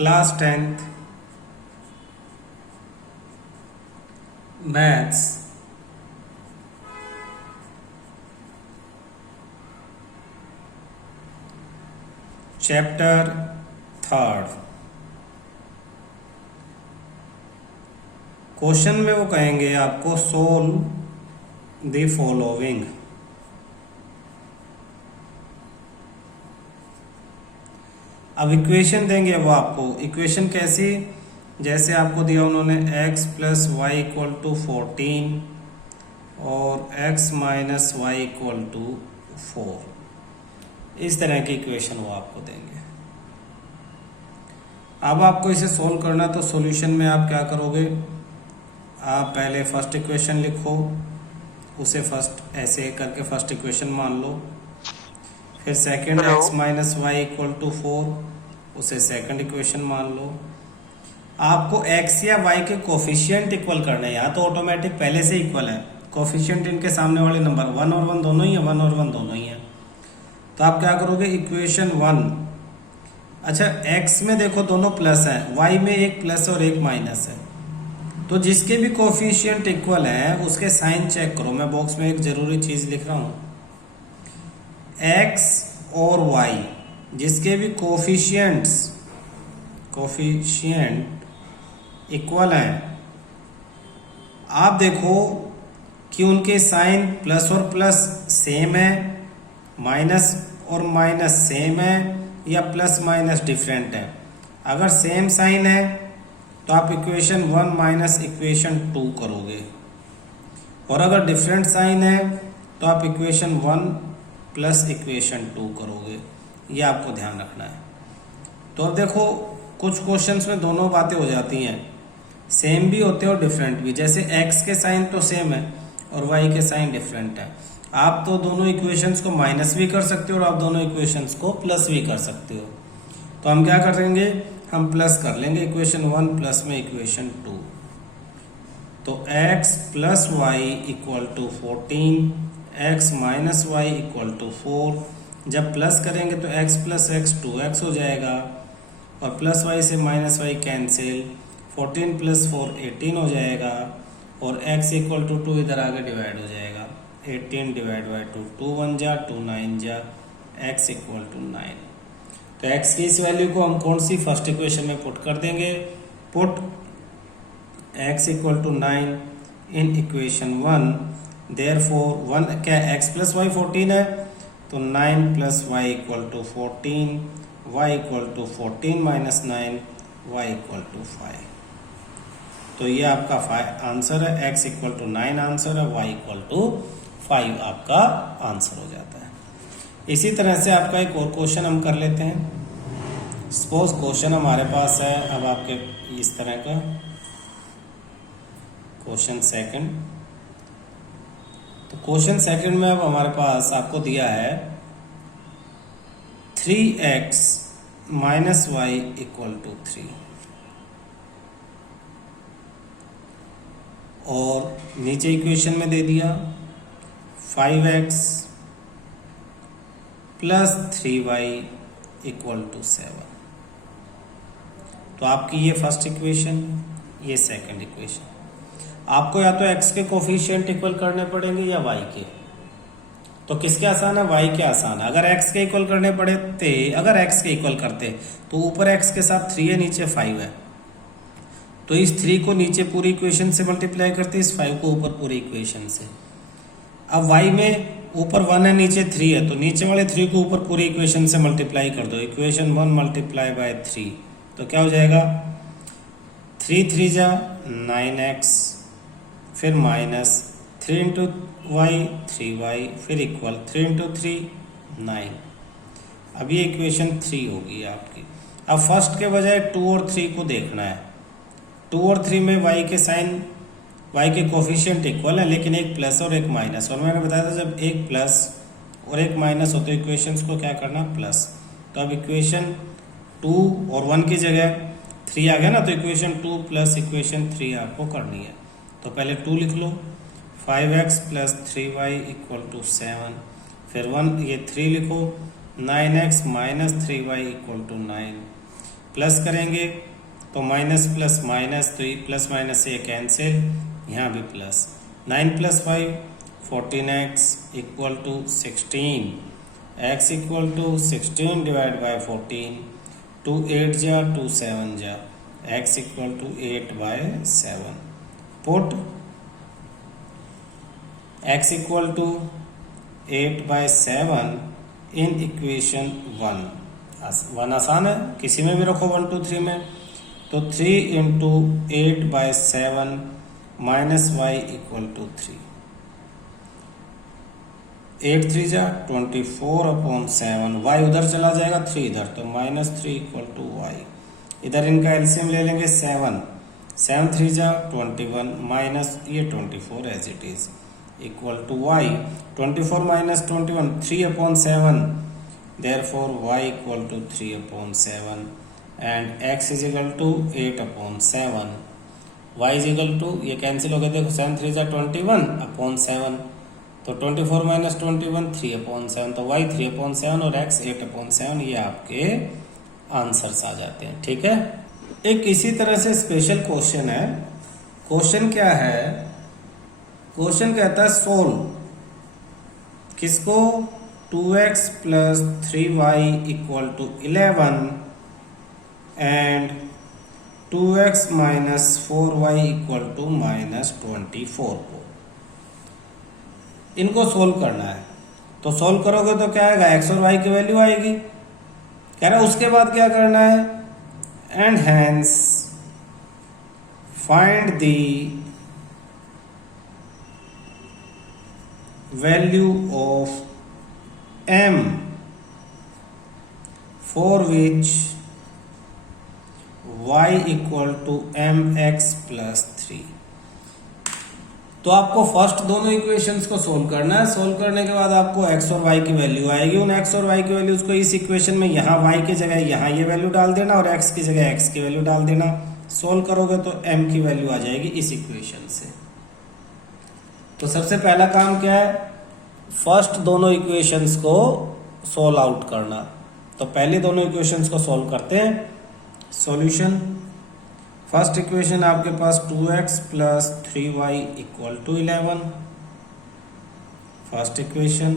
Class 10th maths chapter 3। Question में वो कहेंगे आपको सोल्व द फॉलोइंग। अब इक्वेशन देंगे वो आपको। इक्वेशन कैसी? जैसे आपको दिया उन्होंने x plus y equal to 14 और x minus y equal to 4। इस तरह की इक्वेशन वो आपको देंगे। अब आपको इसे सोल्व करना, तो सॉल्यूशन में आप क्या करोगे? आप पहले फर्स्ट इक्वेशन लिखो, उसे फर्स्ट ऐसे करके फर्स्ट इक्वेशन मान लो। फिर second x minus y equal to 4, उसे सेकंड इक्वेशन मान लो। आपको x या y के कोफिशिएंट इक्वल करना है। यहाँ तो ऑटोमेटिक पहले से इक्वल है, कोफिशिएंट इनके सामने वाले नंबर 1 और 1 दोनों ही है, 1 और 1 दोनों ही है। तो आप क्या करोगे? इक्वेशन 1, अच्छा x में देखो दोनों प्लस है, y में एक प्लस और एक माइनस है, तो जिसके भी कोफिशिएंट इक्वल है उसके साइन चेक करो। मैं बॉक्स में एक जरूरी चीज लिख रहा हूं, x और y जिसके भी कोफिशिएंट इक्वल हैं, आप देखो कि उनके साइन प्लस और प्लस सेम है, माइनस और माइनस सेम है, या प्लस माइनस डिफरेंट है। अगर सेम साइन है तो आप इक्वेशन 1 माइनस इक्वेशन 2 करोगे, और अगर डिफरेंट साइन है तो आप इक्वेशन 1 प्लस इक्वेशन 2 करोगे। ये आपको ध्यान रखना है। तो अब देखो कुछ क्वेश्चंस में दोनों बातें हो जाती हैं, सेम भी होते हैं और डिफरेंट भी। जैसे x के साइन तो सेम है और y के साइन डिफरेंट है। आप तो दोनों इक्वेशंस को माइनस भी कर सकते हो और आप दोनों इक्वेशंस को प्लस भी कर सकते हो। तो हम क्या करेंगे? हम प्लस कर लेंगे इक्वेशन 1 प्लस में इक्वेशन 2। तो x plus y equal to 14, x minus y equal to 4। जब प्लस करेंगे तो x प्लस x 2x हो जाएगा, और प्लस वाई से माइनस वाई कैंसिल, 14 प्लस 4 18 हो जाएगा, और x इक्वल टू 2 इधर आगे डिवाइड हो जाएगा। 18 डिवाइड बाई 2, 2 1 जा 2 9 जा, x इक्वल टू 9। तो x की इस वैल्यू को हम कौन सी फर्स्ट इक्वेशन में पुट कर देंगे? Put x equal to 9 in equation 1। Therefore 1 क्या x प्लस वाई 14 है, तो 9 plus y equal to 14, y equal to 14 minus 9, y equal to 5। तो ये आपका आंसर है। x इक्वल टू 9 आंसर है, y इक्वल टू 5 आपका आंसर हो जाता है। इसी तरह से आपका एक और क्वेश्चन हम कर लेते हैं। सपोज क्वेश्चन हमारे पास है अब आपके इस तरह का क्वेश्चन सेकंड। तो क्वेश्चन सेकंड में अब हमारे पास आपको दिया है 3x minus y equal to 3, और नीचे इक्वेशन में दे दिया 5x plus 3y equal to 7। तो आपकी ये फर्स्ट इक्वेशन, ये सेकंड इक्वेशन। आपको या तो x के कोफिशिएंट इक्वल करने पड़ेंगे या y के। तो किसके आसान है? y के आसान है। अगर x के इक्वल करने पड़े थे, अगर x के इक्वल करते तो ऊपर x के साथ 3 है, नीचे 5 है, तो इस 3 को नीचे पूरी इक्वेशन से मल्टीप्लाई करते, इस 5 को ऊपर पूरी इक्वेशन से। अब y में ऊपर 1 है, नीचे 3 है, तो नीचे वाले 3 को ऊपर पूरी इक्वेशन से मल्टीप्लाई कर दो। इक्वेशन 1 मल्टीप्लाई बाय 3, तो क्या हो जाएगा? 3 3 जा 9x, फिर माइनस 3 इंटू वाई 3y, फिर इक्वल 3 इंटू 3 9। अब ये इक्वेशन 3 होगी आपकी। अब फर्स्ट के बजाय 2 और 3 को देखना है। 2 और 3 में y के साइन, y के कोफिशिएंट इक्वल है, लेकिन एक प्लस और एक माइनस। और मैंने बताया था जब एक प्लस और एक माइनस हो तो इक्वेशंस को क्या करना? प्लस। तो अब इक्वेशन 2 और 1 की जगह 3 आ गया ना, तो इक्वेशन 2 प्लस इक्वेशन 3 आपको करनी है। तो पहले 2 लिख लो, 5x plus 3y equal to 7, फिर 1 ये 3 लिखो, 9x minus 3y equal to 9, plus करेंगे तो माइनस प्लस माइनस, तो ये प्लस माइनस से कैंसिल, यहाँ भी plus. 9 + 5 14x equal to 16, x equal to 16 divide by 14, 2 8 जा 2 7 जा, x equal to 8/7। Put x equal to 8/7 in equation 1। 1 आसान है, किसी में भी रखो 1 2 3 में। तो 3 × 8/7 माइनस y इक्वल टू 3। 8 3 जा 24/7, y उधर चला जाएगा 3 इधर, तो -3 इक्वल टू y। इधर इनका एलसीएम ले लेंगे 7 3 जा 21 माइनस ये 24 as it is equal to y। 24 minus 21 3/7, therefore y equal to 3/7 and x is equal to 8/7। y is equal to, ये कैंसिल हो गया, देखो 7 3 जा 21/7, तो 24 माइनस 21 3/7, तो y 3/7 और x 8/7, ये आपके आंसर्स आ जाते हैं। ठीक है। एक इसी तरह से स्पेशल क्वेश्चन है। क्वेश्चन क्या है? क्वेश्चन कहता है सोल्व किसको? 2x + 3y equal to 11 and 2x - 4y equal to -24 को इनको सोल्व करना है। तो सोल्व करोगे तो क्या आएगा? x और y की वैल्यू आएगी। कह रहा है उसके बाद क्या करना है? And hence find the value of m for which y equal to mx + 3। तो आपको फर्स्ट दोनों इक्वेशंस को सोल्व करना है। सोल्व करने के बाद आपको x और y की वैल्यू आएगी। उन x और y की वैल्यूज को इस इक्वेशन में यहाँ y की जगह यहाँ ये वैल्यू डाल देना और x की जगह x की वैल्यू डाल देना। सोल्व करोगे तो m की वैल्यू आ जाएगी इस इक्वेशन से। तो सबसे पहला काम क्या है? फर्स्ट दोनों इक्वेशंस को सोल्व आउट करना। तो पहले दोनों इक्वेशंस को सोल्व करते हैं। सॉल्यूशन, फर्स्ट इक्वेशन आपके पास 2x + 3y equal to 11, first equation.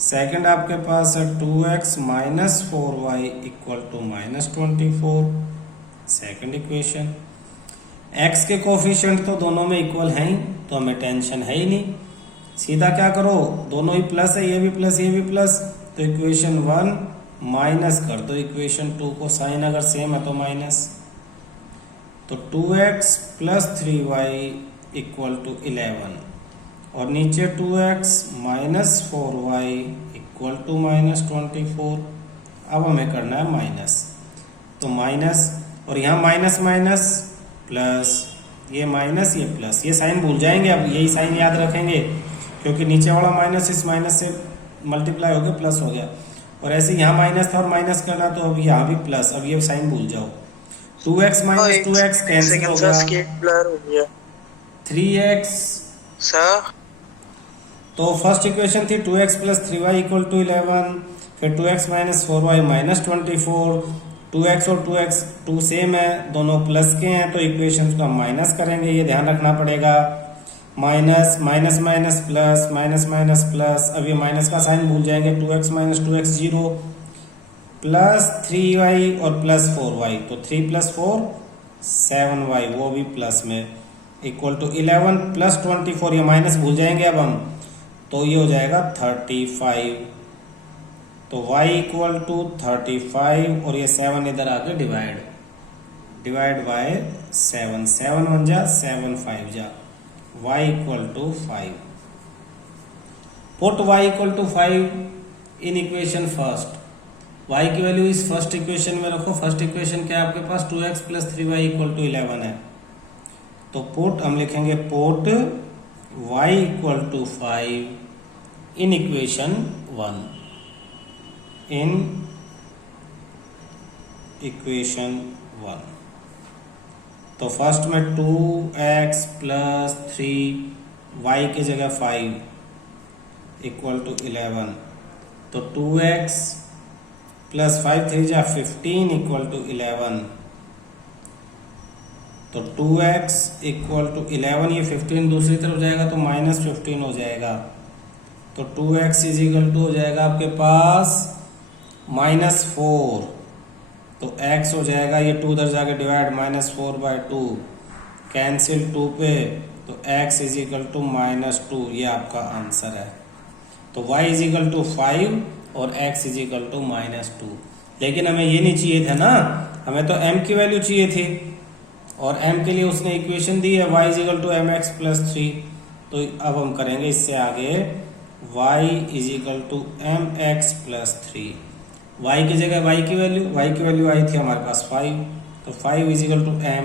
Second आपके पास है 2x - 4y equal to -24, second equation. x के कोफिशिएंट तो दोनों में इक्वल हैं ही, तो हमें टेंशन है ही नहीं। सीधा क्या करो, दोनों ही प्लस है, ये भी प्लस ये भी प्लस, तो इक्वेशन 1 माइनस कर दो इक्वेशन 2 को, साइन अगर सेम है तो माइनस। तो 2x + 3y इक्वल टू 11 और नीचे 2x - 4y इक्वल टू -24। अब हमें करना है माइनस, तो माइनस और यहाँ माइनस माइनस प्लस, ये माइनस ये प्लस, ये साइन भूल जाएंगे। अब यही साइन याद रखेंगे क्योंकि नीचे वाला माइनस इस माइनस से मल्टीप्लाई हो गया, प्लस हो गया। और ऐसे यहाँ माइनस था और माइनस करना, तो अब यहाँ भी प्लस, अब ये साइन भूल जाओ। 2x - 2x कैंसिल हो गया, 3x सर। तो फर्स्ट इक्वेशन थी 2x + 3y इक्वल टू 11, फिर 2x - 4y -24, 2x और 2x 2 सेम है, दोनों प्लस के हैं, तो इक्वेशंस को हम माइनस करेंगे, ये ध्यान रखना पड़ेगा। Minus minus minus plus, minus minus plus, अब ये माइनस का साइन भूल जाएंगे। 2x - 2x 0 प्लस 3y और प्लस 4y, तो 3 + 4 7y, वो भी प्लस में, इक्वल टू 11 + 24, ये माइनस भूल जाएंगे अब हम, तो ये हो जाएगा 35। तो y इक्वल टू 35 और ये 7 इधर आके डिवाइड बाय 7, 7 1 जा 7 5 जा, y equal to 5। Put y equal to 5 in equation first. y की वैल्यू इस फर्स्ट इक्वेशन में रखो। फर्स्ट इक्वेशन क्या है आपके पास? 2x + 3y इक्वल टू 11 है, तो पुट हम लिखेंगे put y equal to 5 in equation 1, in equation 1। तो फर्स्ट में 2x + 3y की जगह 5 इक्वल टू 11, तो 2x प्लस 5 3 जा 15 इक्वल टू 11। तो 2x इक्वल टू 11, ये 15 दूसरी तरफ जाएगा तो -15 हो जाएगा। तो 2x इज इक्वल टू हो जाएगा आपके पास -4। तो x हो जाएगा, ये 2 उधर जाके डिवाइड, -4/2 कैंसिल 2 पे, तो x इज इक्वल टू -2, ये आपका आंसर है। तो y इज इक्वल टू 5 और x इज इक्वल टू -2। लेकिन हमें ये नहीं चाहिए था ना, हमें तो m की वैल्यू चाहिए थी, और m के लिए उसने इक्वेशन दी है y is equal to mx plus 3। तो अब हम करेंगे इससे आगे y is equal to mx plus 3। y की जगह y की वैल्यू आई थी हमारे पास 5, तो 5 is equal to m।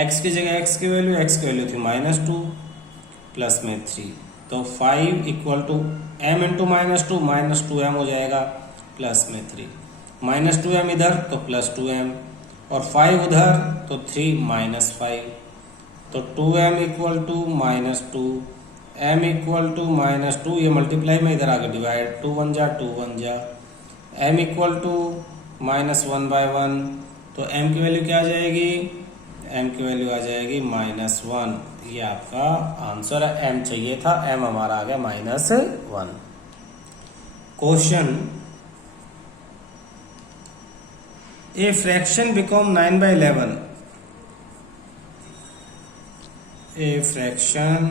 x की जगह x की वैल्यू थी -2 प्लस में 3, तो 5 इक्वल टू m इंटू -2 हो जाएगा प्लस में 3, -2m इधर तो प्लस 2m, और 5 उधर तो 3 -5, तो 2m equal to -2, m equal to -2, ये मल्टीप्लाई में इधर आगे डिवाइड, 2 1 जा, m इक्वल टू -1/1, तो m की वैल्यू क्या आ जाएगी, m की वैल्यू आ जाएगी -1। ये आपका आंसर है, m चाहिए था, m हमारा आ गया -1। Question, a fraction become 9/11, a fraction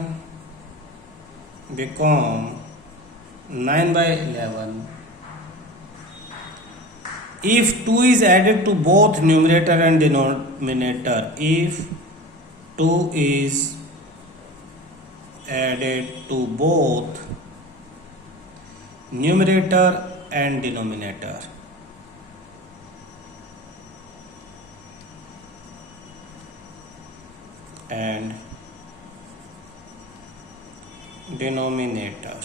become 9/11 if 2 is added to both numerator and denominator, if 2 is added to both numerator and denominator, and denominator.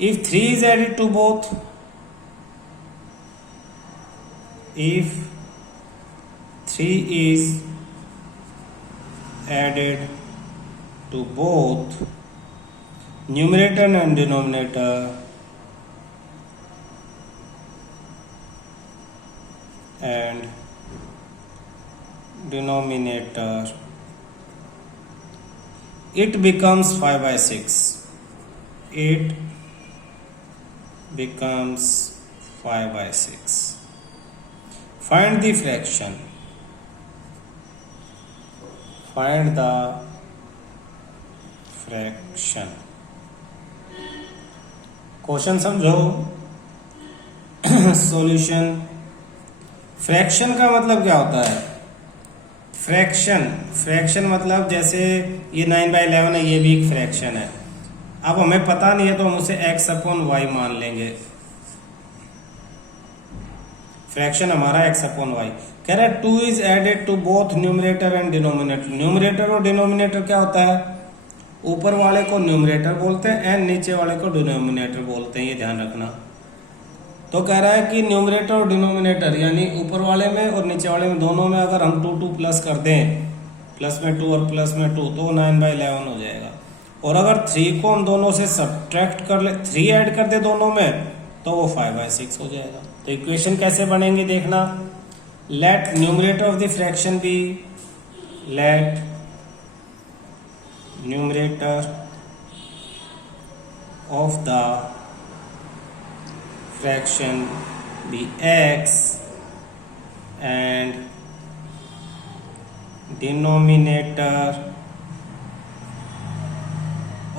If 3 is added to both, if 3 is added to both numerator and denominator, and denominator, it becomes 5/6, it becomes 5/6. Find the fraction, find the fraction। Question समझो, solution. Fraction का मतलब क्या होता है, fraction मतलब जैसे ये 9/11 है, ये भी एक फ्रैक्शन है। अब हमें पता नहीं है तो हम उसे x/y मान लेंगे। फ्रैक्शन हमारा x/y कह रहा है 2 is added to both numerator and denominator. Numerator और डिनोमिनेटर क्या होता है, ऊपर वाले को न्यूमरेटर बोलते हैं एंड नीचे वाले को डिनोमिनेटर बोलते हैं, ये ध्यान रखना। तो कह रहा है कि न्यूमरेटर और डिनोमिनेटर यानी ऊपर वाले में और नीचे वाले में दोनों में अगर हम 2 प्लस कर दें, प्लस में 2 और प्लस में 2, तो 9/11 हो जाएगा। और अगर 3 को हम दोनों से सब्ट्रैक्ट कर ले, 3 ऐड कर दे दोनों में, तो वो 5/6 हो जाएगा। तो इक्वेशन कैसे बनेंगी देखना, let numerator of the fraction be, let numerator of the fraction be x and denominator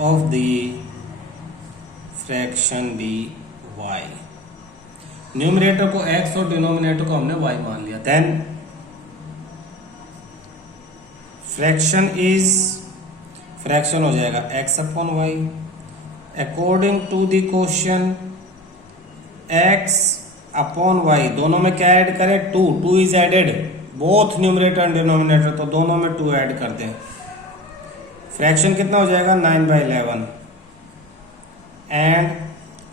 of the fraction be y। Numerator को x और डिनोमिनेटर को हमने y मान लिया। देन फ्रैक्शन हो जाएगा x/y according to the question. x/y दोनों में क्या ऐड करें, 2 is added both numerator and denominator, तो दोनों में 2 ऐड कर दें। फ्रैक्शन कितना हो जाएगा 9/11 एंड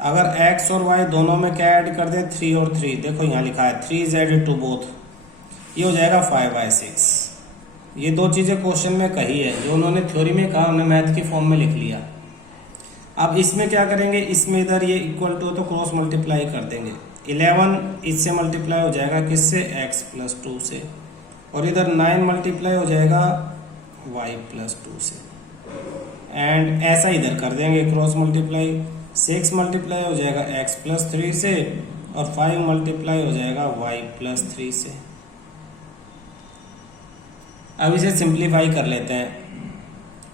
अगर x और y दोनों में क्या ऐड कर दें 3 और 3, देखो यहाँ लिखा है 3 इज एडेड टू बोथ, ये हो जाएगा 5/6। ये दो चीजें क्वेश्चन में कही है, जो उन्होंने थ्योरी में कहा हमने मैथ की फॉर्म में लिख लिया। अब इसमें क्या करेंगे, इसमें इधर ये इक्वल टू तो क्रॉस मल्टीप्लाई कर देंगे। 11 इससे मल्टीप्लाई हो जाएगा किससे, x प्लस 2 से, और इधर 9 मल्टीप्लाई हो जाएगा y प्लस 2 से। एंड ऐसा इधर कर देंगे क्रॉस मल्टीप्लाई, 6 मल्टीप्लाई हो जाएगा x प्लस 3 से, और 5 मल्टीप्लाई हो जाएगा y प्लस 3 से। अब इसे सिंप्लीफाई कर लेते हैं।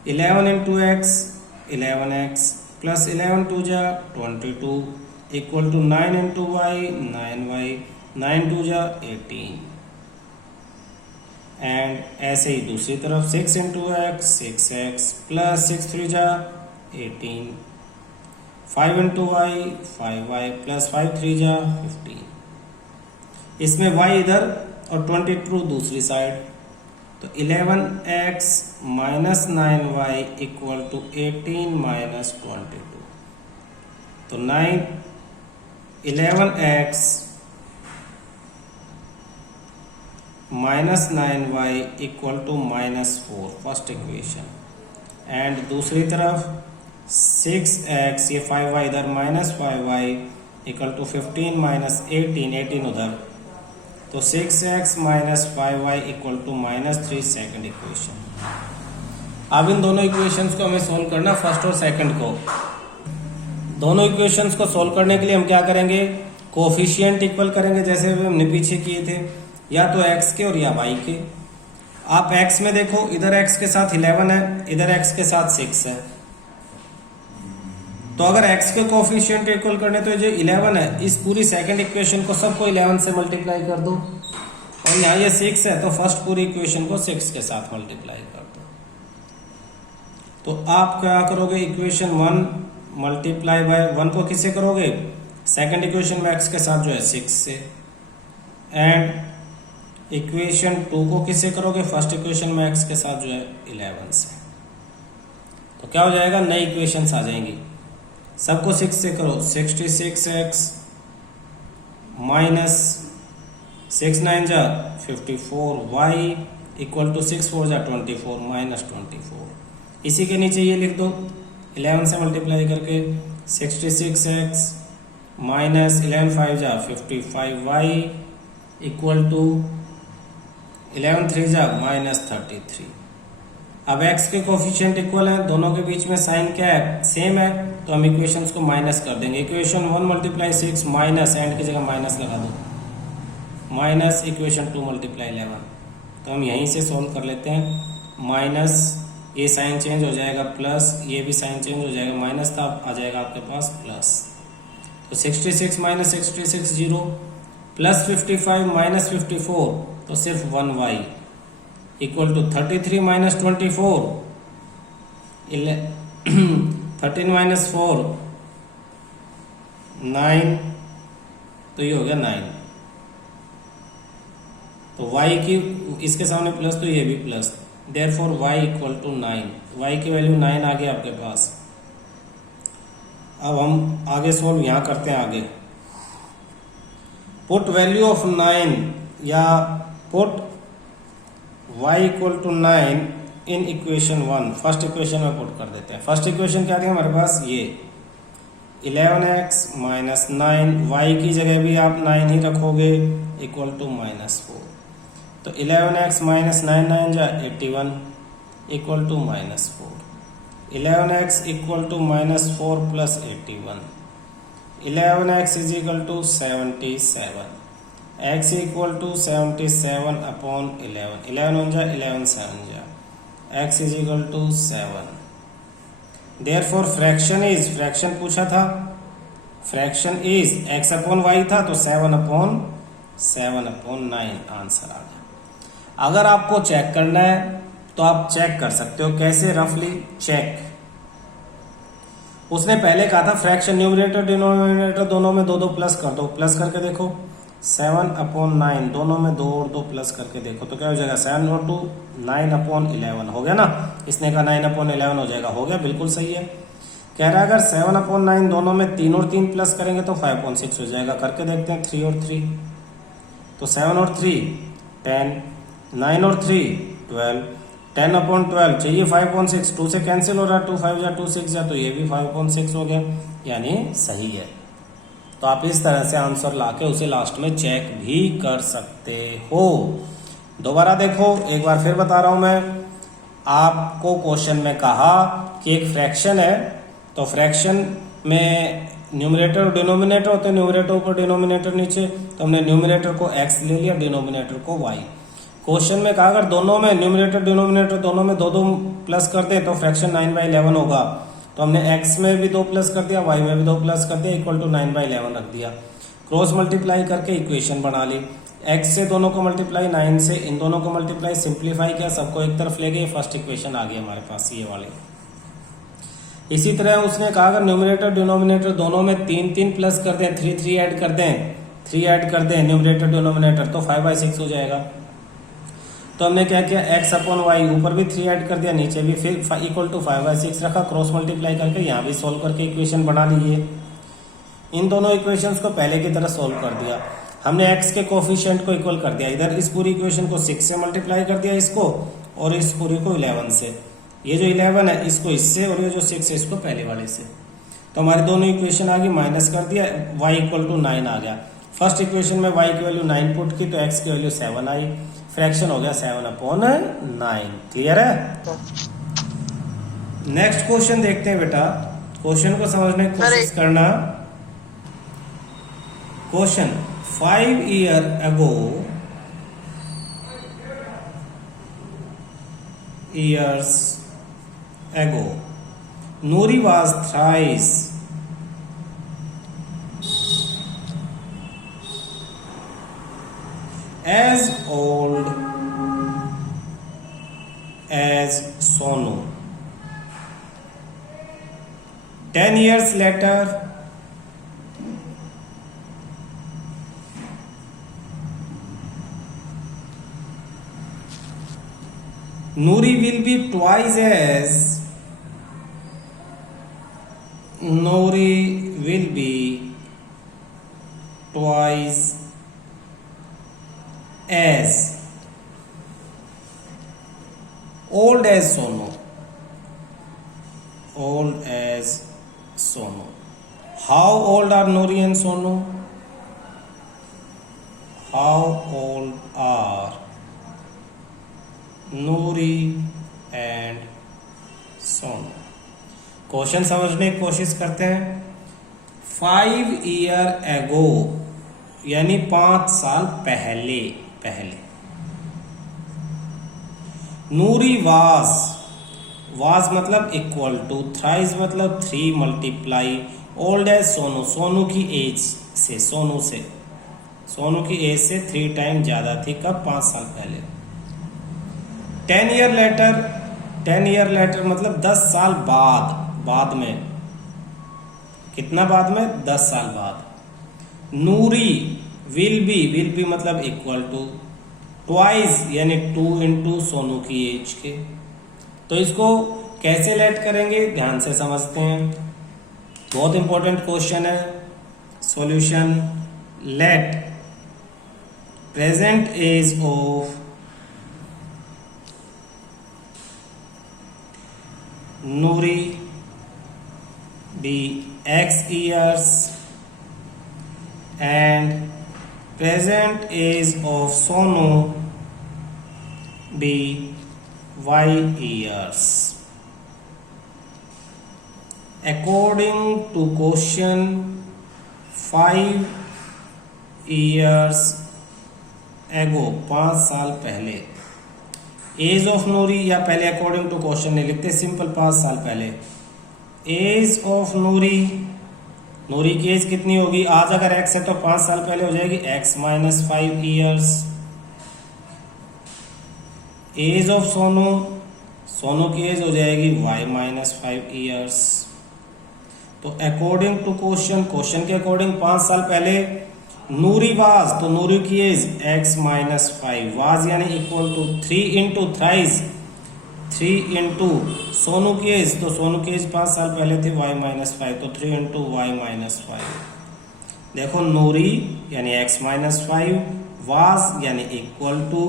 11 into x 11x plus 11 two जा 22 equal to 9 into y 9y 9 two जा 18। एंड ऐसे ही दूसरी तरफ 6 इंटू एक्स 6x प्लस 6 3 जा 18, 5 इंटू वाई 5y प्लस 5 3 जा 15। इसमें y इधर और 22 दूसरी साइड, तो 11x minus 9y equal to 18 minus 22। तो 11x minus 9y equal to -4 first equation. And दूसरी तरफ 6x ये 5y इधर minus 5y equal to 15 minus 18 उधर, तो 6x minus 5y equal to -3 second equation. अब इन दोनों इक्वेशंस को हमें सोल्व करना, फर्स्ट और सेकंड को। दोनों इक्वेशंस को सोल्व करने के लिए हम क्या करेंगे, कोफिशिएंट इक्वल करेंगे जैसे हमने पीछे किए थे, या तो x के और या y के। आप x में देखो, इधर x के साथ 11 है, इधर x के साथ 6 है, तो अगर x के कोफिशिएंट इक्वल करने तो जो 11 है, इस पूरी सेकंड इक्वेशन को सबको 11 से मल्टीप्लाई कर दो, और यहाँ ये 6 है तो फर्स्ट पूरी इक्वेशन को 6 के साथ मल्टीप्लाई कर दो। तो आप क्या करोगे, इक्वेशन 1 मल्टीप्लाई बाय 1 को किससे करोगे, सेकंड इक्वेशन में x के साथ जो है 6 से, एंड इक्वेशन 2 को किससे करोगे, फर्स्ट इक्वेशन में x के साथ जो है 11 से। तो क्या हो जाएगा, नई इक्वेशंस आ जाएंगी। सबको 6 से करो, 66x माइनस 6 9 जा 54y इक्वल टू 6 4 जा 24 माइनस 24। इसी के नीचे ये लिख दो 11 से मल्टीप्लाई करके 66x माइनस 11 5 जा 55y इक्वल टू 11 3 जा माइनस 33। अब x के कोफिशिएंट इक्वल है, दोनों के बीच में साइन क्या है, सेम है, तो हम इक्वेशंस को माइनस कर देंगे। इक्वेशन 1 मल्टीप्लाई 6 माइनस, एंड की जगह माइनस लगा दो, माइनस इक्वेशन 2 मल्टीप्लाई 11। तो हम यहीं से सॉल्व कर लेते हैं। माइनस ये साइन चेंज हो जाएगा प्लस, ये भी साइन चेंज हो जाएगा, माइनस था आ जाएगा आपके पास प्लस। तो 66 माइनस 66 0, प्लस 55 माइनस 54 तो सिर्फ 1y equal to 33 minus 24 13 minus 4 9, तो ये हो गया 9। तो y की इसके सामने प्लस तो ये भी plus, therefore y equal to 9, y की वैल्यू 9 आ गई आपके पास। अब हम आगे सोल्व यहाँ करते हैं। आगे पुट वैल्यू ऑफ 9 या put y equal to 9 in equation 1, first equation में पुट कर देते हैं। फर्स्ट इक्वेशन क्या थी हमारे पास, ये 11x माइनस 9, y की जगह भी आप 9 ही रखोगे इक्वल टू -4। तो 11x माइनस 9 9 जा 81 equal to -4। 11x equal to -4 plus 81, 11x is equal to 77, x equal to 77 upon 11, 11 1 जा 11 7 जा, x is equal to 7। Therefore fraction is, fraction पूछा था, fraction is x upon y था तो 7 upon 9 answer आ गया। अगर आपको चेक करना है तो आप चेक कर सकते हो, कैसे, रफली चेक। उसने पहले कहा था फ्रैक्शन न्यूमरेटर डिनोमिनेटर दोनों में 2 2 प्लस कर दो, प्लस करके देखो 7 अपॉन 9, दोनों में 2 और 2 प्लस करके देखो तो क्या हो जाएगा, 7 और 2 9 अपॉन 11 हो गया ना। इसने कहा 9 अपॉन 11 हो जाएगा, हो गया, बिल्कुल सही है। कह रहा है अगर 7 अपॉन 9 दोनों में 3 और 3 प्लस करेंगे तो 5 अपॉन 6 हो जाएगा। करके देखते हैं 3 और 3, तो 7 और 3 10, 9 और 3 12, 10/12 चाहिए 5/6, 2 से कैंसिल हो रहा है, 2 5 जा 2 6 जा, तो ये भी 5/6 हो गया, यानी सही है। तो आप इस तरह से आंसर लाके उसे लास्ट में चेक भी कर सकते हो। दोबारा देखो, एक बार फिर बता रहा हूं मैं आपको। क्वेश्चन में कहा कि एक फ्रैक्शन है, तो फ्रैक्शन में न्यूमरेटर और डिनोमिनेटर होते हैं, न्यूमरेटर ऊपर डिनोमिनेटर नीचे, तो हमने न्यूमरेटर को x ले लिया, डिनोमिनेटर को y। क्वेश्चन में कहा अगर दोनों में न्यूमरेटर डिनोमिनेटर दोनों में 2 2 प्लस कर दें तो फ्रैक्शन 9/11 होगा, तो हमने x में भी 2 प्लस कर दिया, y में भी 2 प्लस कर दिया, इक्वल टू 9/11 रख दिया। क्रॉस मल्टीप्लाई करके इक्वेशन बना ली, x से दोनों को मल्टीप्लाई, 9 से इन दोनों को मल्टीप्लाई, सिंप्लीफाई किया, सबको एक तरफ ले गए, फर्स्ट इक्वेशन आ गई हमारे पास ये वाली। इसी तरह उसने कहा अगर न्यूमरेटर डिनोमिनेटर दोनों में 3 3 प्लस कर दें, 3 3 ऐड कर दें, 3 ऐड कर दें न्यूमरेटर डिनोमिनेटर, तो 5/6 हो जाएगा। तो हमने क्या किया, x/y ऊपर भी 3 ऐड कर दिया, नीचे भी, फिर इक्वल टू 5/6 रखा, क्रॉस मल्टीप्लाई करके यहाँ भी सोल्व करके इक्वेशन बना लीजिए। इन दोनों इक्वेशंस को पहले की तरह सोल्व कर दिया। हमने x के कोफिशिएंट को इक्वल कर दिया, इधर इस पूरी इक्वेशन को 6 से मल्टीप्लाई कर दिया इसको, और इस पूरी को 11 से। ये जो 11 है इसको इससे, और ये जो 6 है इसको पहले वाले से। तो हमारी दोनों इक्वेशन आ गई, माइनस कर दिया, y इक्वल टू 9 आ गया। फर्स्ट इक्वेशन में y की वैल्यू 9 पुट की तो x की वैल्यू 7 आई, फ्रैक्शन हो गया 7/9। क्लियर है? नेक्स्ट क्वेश्चन देखते हैं बेटा। क्वेश्चन को समझने की कोशिश करना। Question 5 years ago Nuri was thrice as old as Sonu. 10 years later Nuri will be twice as old as Sonu. How old are Nuri and Sonu? How old are Nuri and Sonu? Question समझने की कोशिश करते हैं। 5 years ago यानी 5 साल पहले। Nuri was मतलब equal to, thrice मतलब 3 मल्टीप्लाई, ओल्ड एज सोनू की एज से, सोनू की एज से 3 टाइम ज्यादा थी। कब? 5 साल पहले। 10 year later मतलब 10 साल बाद में। कितना बाद में? 10 साल बाद। नूरी विल बी मतलब इक्वल टू, ट्वाइस यानी 2 इंटू सोनू की एज के। तो इसको कैसे लेट करेंगे ध्यान से समझते हैं, बहुत इंपॉर्टेंट क्वेश्चन है। Solution, let present age of Nuri be X years and present age of Sonu be Y years. According to question, 5 years ago 5 साल पहले, एज ऑफ नूरी, या पहले अकॉर्डिंग टू क्वेश्चन नहीं लिखते, सिंपल 5 साल पहले। एज ऑफ नूरी की एज कितनी होगी? आज अगर x है तो 5 साल पहले हो जाएगी x - 5 years। Age of Sonu की एज हो जाएगी y - 5 years। तो अकॉर्डिंग टू क्वेश्चन के अकॉर्डिंग 5 साल पहले नूरी वाज, तो नूरी की एज x - 5 वाज यानी equal to 3 into thrice 3 into Sonu की एज, तो सोनू की एज 5 साल पहले थी y - 5, तो 3 इंटू y - 5। देखो नूरी यानी x - 5, वाज यानी इक्वल टू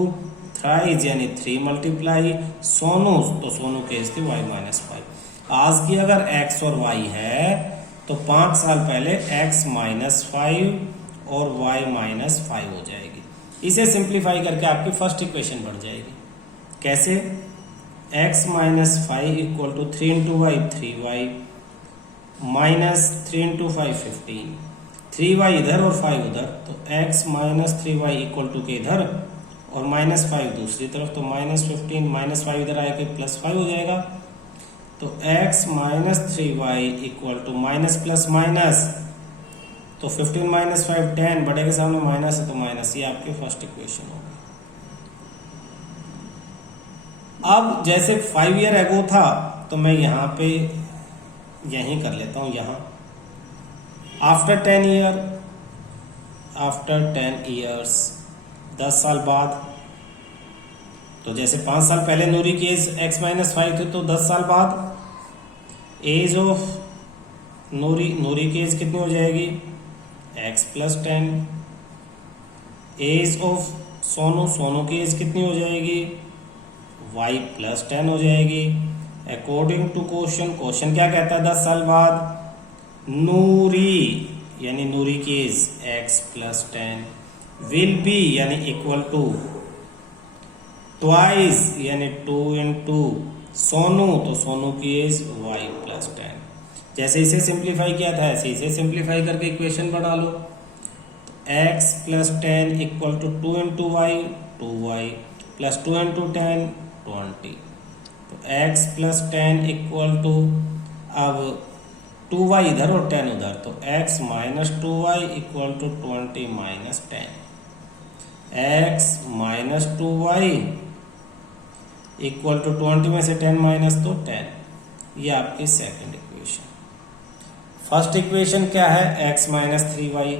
थ्राइज यानी 3 मल्टीप्लाई सोनू, तो सोनू की एज थी y माइनस 5। आज की अगर x और y है तो 5 साल पहले x माइनस 5 और y माइनस 5 हो जाएगी। इसे सिंप्लीफाई करके आपकी फर्स्ट इक्वेशन बढ़ जाएगी। कैसे? x minus 5 equal to 3 into y 3y minus 3 into 5 15, 3y इधर और 5 उधर, तो x minus 3y equal to के इधर और माइनस 5 दूसरी तरफ, तो माइनस 15 माइनस 5 इधर आएगा प्लस 5 हो जाएगा। तो x minus 3y equal to minus plus minus, तो 15 माइनस 5 10, बड़े के सामने माइनस है तो माइनस, ये आपकी फर्स्ट इक्वेशन होगी। अब जैसे 5 ईयर एगो था तो मैं यहाँ पे यहीं कर लेता हूँ, यहाँ आफ्टर 10 ईयर, आफ्टर 10 ईयर्स 10 साल बाद, तो जैसे 5 साल पहले नूरी की एज x माइनस 5 थी तो 10 साल बाद एज ऑफ नूरी की एज कितनी हो जाएगी x plus 10, age of Sonu की एज कितनी हो जाएगी y प्लस 10 हो जाएगी। अकॉर्डिंग टू क्वेश्चन क्या कहता है 10 साल बाद नूरी यानी नूरी की age x plus 10 will be यानी इक्वल टू ट्वाइस यानी 2 इंटू सोनू, तो सोनू की एज y प्लस 10। जैसे इसे सिंप्लीफाई किया था ऐसे इसे सिंप्लीफाई करके इक्वेशन बना लो। x plus 10 equal to 2 into y 2y plus 2 into 10 20, तो x प्लस 10 इक्वल टू, अब 2y इधर और 10 उधर, तो x minus 2y equal to 20 minus 10, x minus 2y equal to 20 में से 10 माइनस तो 10। ये आपकी सेकंड इक्वेशन। फर्स्ट इक्वेशन क्या है x माइनस 3y,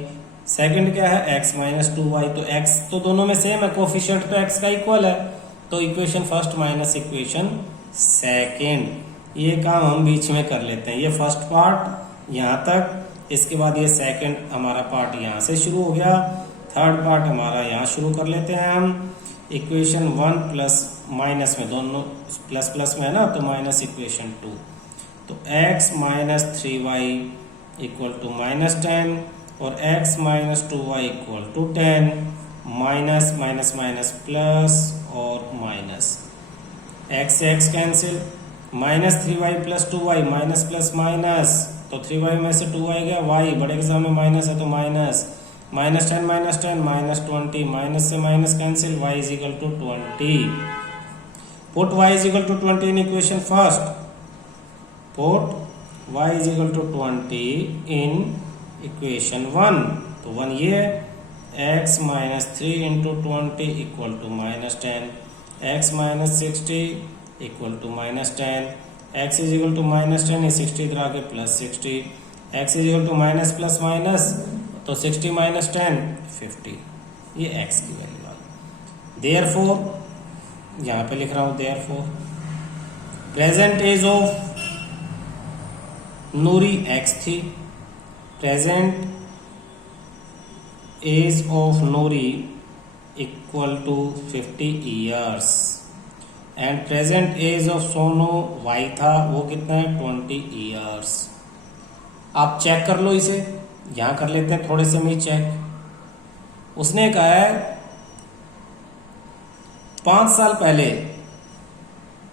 सेकंड क्या है x माइनस 2y, तो x तो दोनों में सेम है, कोफिशिएंट तो x का इक्वल है, तो equation first minus equation second. ये काम हम बीच में कर लेते हैं, ये फर्स्ट पार्ट यहाँ तक, इसके बाद ये सेकंड हमारा पार्ट यहाँ से शुरू हो गया, थर्ड पार्ट हमारा यहाँ शुरू कर लेते हैं हम। इक्वेशन 1 प्लस माइनस में दोनों प्लस प्लस में है ना, तो माइनस इक्वेशन 2, तो x minus 3y equal to minus 10 और x minus 2y equal to 10, minus minus minus plus और माइनस, x से x cancel, minus 3y plus 2y minus plus minus, तो 3y में से 2y गया, y बड़े के सामने माइनस है तो minus, minus 10 minus 10 minus 20, minus से minus cancel, y is equal to 20। Put y is equal to 20 in equation first, put y is equal to 20 in equation 1, तो 1 ये x minus 3 into 20 equal to minus 10, x minus 60 equal to minus 10, x is equal to minus 10, 60 इधर आके plus 60, x is equal to minus plus minus, तो 60 minus 10 50, ये x की value आ गई। Therefore यहाँ पे लिख रहा हूँ, therefore present age of Nuri x थी, present age of Nuri equal to 50 years and present age of Sonu y था, वो कितना है 20 ईयर्स। आप चेक कर लो इसे, यहां कर लेते हैं थोड़े से में चेक। उसने कहा है 5 साल पहले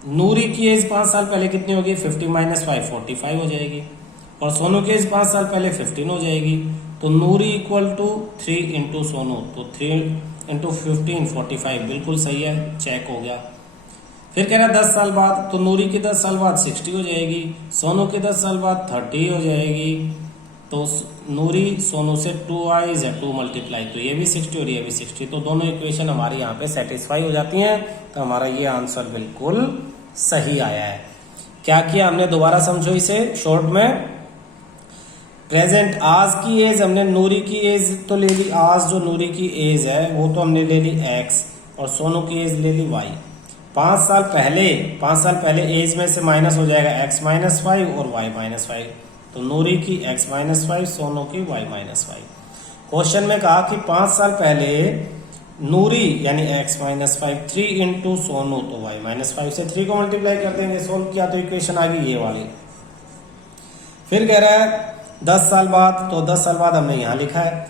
नूरी की एज 5 साल पहले कितनी होगी 50 माइनस 5 45 हो जाएगी, और सोनू की एज 5 साल पहले 15 हो जाएगी, तो Nuri equal to 3 into Sonu, तो 3 इंटू 15 45, बिल्कुल सही है, चेक हो गया। फिर कह रहा है 10 साल बाद, तो नूरी की 10 साल बाद 60 हो जाएगी, सोनू की 10 साल बाद 30 हो जाएगी, तो नूरी सोनू से 2 या 2 मल्टीप्लाई, तो ये भी 60 और ये भी 60, तो दोनों इक्वेशन हमारी यहाँ पे सेटिस्फाई हो जाती हैं, तो हमारा ये आंसर बिल्कुल सही आया है। क्या किया हमने, दोबारा समझो इसे शॉर्ट में। प्रेजेंट आज की एज हमने नूरी की एज तो ले ली, आज जो नूरी की एज है वो तो हमने ले ली x और सोनू की एज ले ली y। 5 साल पहले एज में से माइनस हो जाएगा x माइनस 5 और y माइनस 5, तो नूरी की x माइनस 5, सोनू की y माइनस 5। क्वेश्चन में कहा कि 5 साल पहले नूरी यानी x माइनस 5 3 इंटू सोनू, तो y माइनस 5 से 3 को मल्टीप्लाई कर देंगे, सोल्व किया तो इक्वेशन आ गई ये वाली। फिर कह रहा है 10 साल बाद, तो 10 साल बाद हमने यहाँ लिखा है,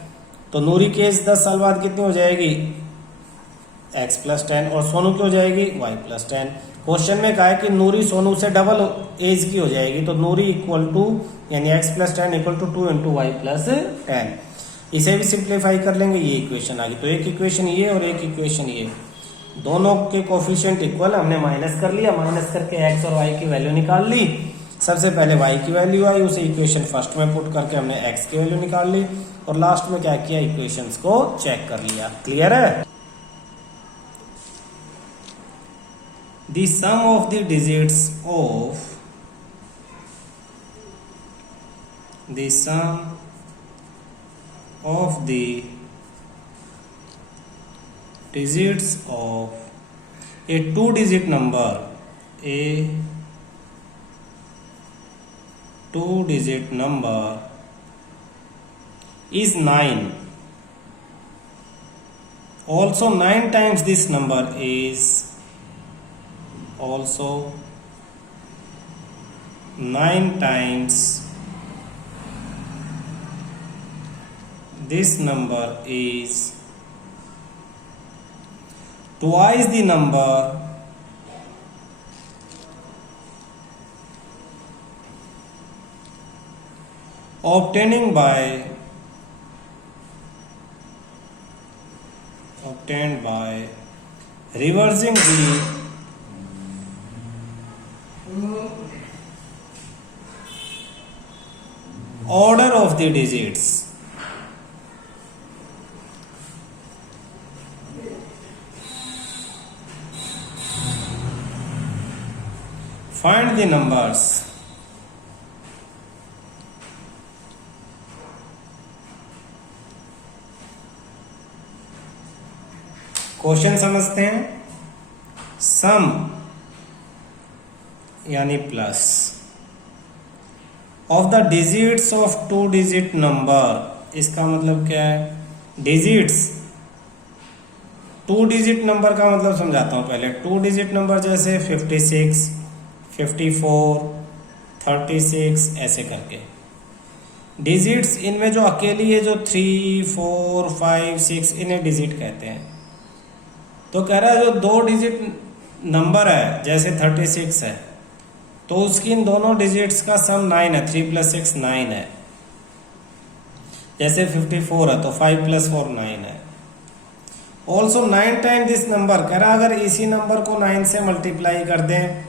तो नूरी की एज 10 साल बाद कितनी हो जाएगी x प्लस 10 और सोनू की हो जाएगी y प्लस 10। क्वेश्चन में कहा है कि नूरी सोनू से डबल एज की हो जाएगी, तो नूरी इक्वल टू यानी x plus 10 equal to 2 into y plus 10। इसे भी सिंप्लीफाई कर लेंगे, ये इक्वेशन आ गई। तो एक इक्वेशन ये और एक इक्वेशन ये, दोनों के कोफिशिएंट इक्वल, हमने माइनस कर लिया, माइनस करके x और y की वैल्यू निकाल ली। सबसे पहले y की वैल्यू आई, उसे इक्वेशन फर्स्ट में पुट करके हमने x की वैल्यू निकाल ली, और लास्ट में क्या किया, इक्वेशंस को चेक कर लिया। क्लियर है? The sum of the digits of the sum of the digits of a two-digit number, a two-digit number is 9. Also 9 times this number is also 9 times this number is twice the number obtained by reversing the order of the digits. Find the numbers. Question समझते हैं। सम यानी plus of the digits of two digit number, इसका मतलब क्या है, digits two digit number का मतलब समझाता हूं पहले। टू डिजिट नंबर जैसे 56, 54, 36 ऐसे करके डिजिट्स, इनमें जो अकेली है जो 3, 4, 5, 6 इन्हें डिजिट कहते हैं। तो कह रहा है जो दो डिजिट नंबर है जैसे 36 है, तो उसकी इन दोनों डिजिट्स का सम 9 है, 3 + 6 9 है। जैसे 54 है तो 5 + 4 9 है। ऑल्सो 9 टाइम दिस नंबर, कह रहा अगर इसी नंबर को 9 से मल्टीप्लाई कर दें,